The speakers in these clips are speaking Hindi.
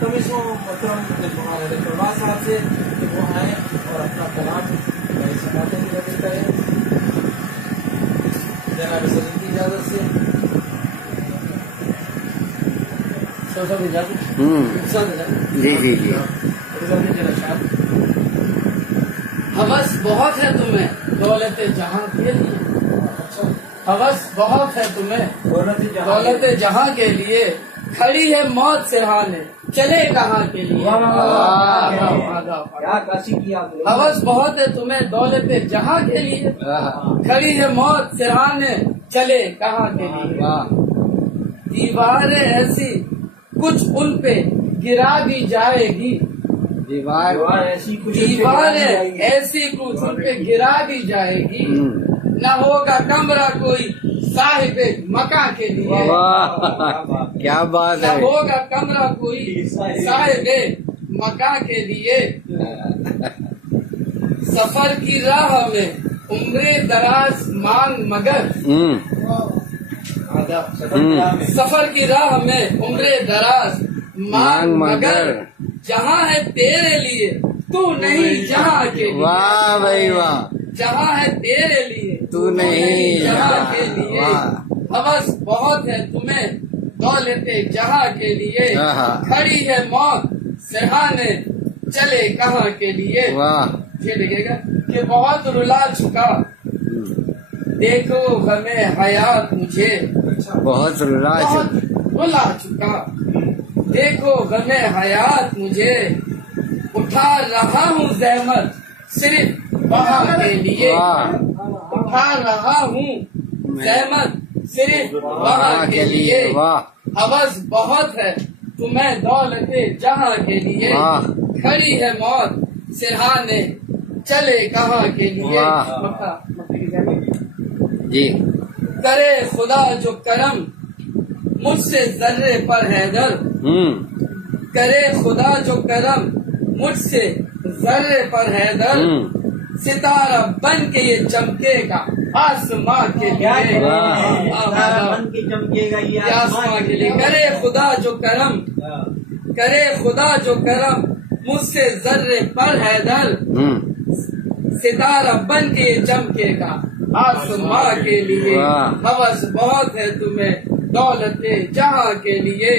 कमिश्नों पत्रम प्रवासात से वो आए और अपना कलाम समाते की नजर करें जनाब सलीम की इजाजत से सब इजाजत जी जी जी। हवस बहुत है तुम्हें दौलत जहां के लिए, हवस बहुत है तुम्हें दौलत जहां के लिए, खड़ी है मौत सिरहाने चले कहाँ के लिए। हवस बहुत है तुम्हें दौलत जहां के लिए, खड़ी है मौत सिरहाने चले कहाँ के लिए। दीवारें ऐसी कुछ उन पे गिरा भी जाएगी, दीवारें ऐसी कुछ उन पे गिरा भी जाएगी, न होगा कमरा कोई साहिब मका के लिए। क्या बात है। न होगा कमरा कोई साहिब मका के लिए। सफर की राह में उम्रे दराज मांग मगर, सफर की राह में उम्रे दराज मांग मगर, जहाँ है तेरे लिए तू नहीं जहाँ के लिए। वाह भाई वाह। जहाँ है तेरे लिए तू नहीं जहाँ के लिए। हवस बहुत है तुम्हें दौलत जहाँ के लिए, खड़ी है मौत सिरहाने चले कहाँ के लिए। ये लिखेगा कि बहुत रुला चुका देखो हमें हयात मुझे, बहुत रुला चुका देखो हमें हयात मुझे, उठा रहा हूँ जहमत सिर्फ वहाँ के लिए। उठा रहा हूँ जहमत सिर्फ वहाँ के लिए। हवस बहुत है तुम्हें दौलत जहाँ के लिए, खड़ी है मौत सिरहाने चले कहाँ के लिए। जी। करे खुदा जो करम मुझसे जर्रे पर हैदर, करे खुदा जो करम मुझसे जर्रे पर हैदर, सितारा बन के ये चमकेगा आसमां के लिए। बन के चमकेगा ये आसमां के लिए। करे खुदा जो करम, करे खुदा जो करम मुझसे जर्रे पर हैदर, सितारा बन के ये चमकेगा आसमां के लिए। हवस बहुत है तुम्हें दौलत जहाँ के लिए,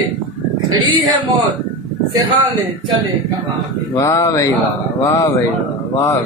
खड़ी है मौत सिरहाने चले कहाँ। वाह भाई वाह, वाह भाई वाह, वाह।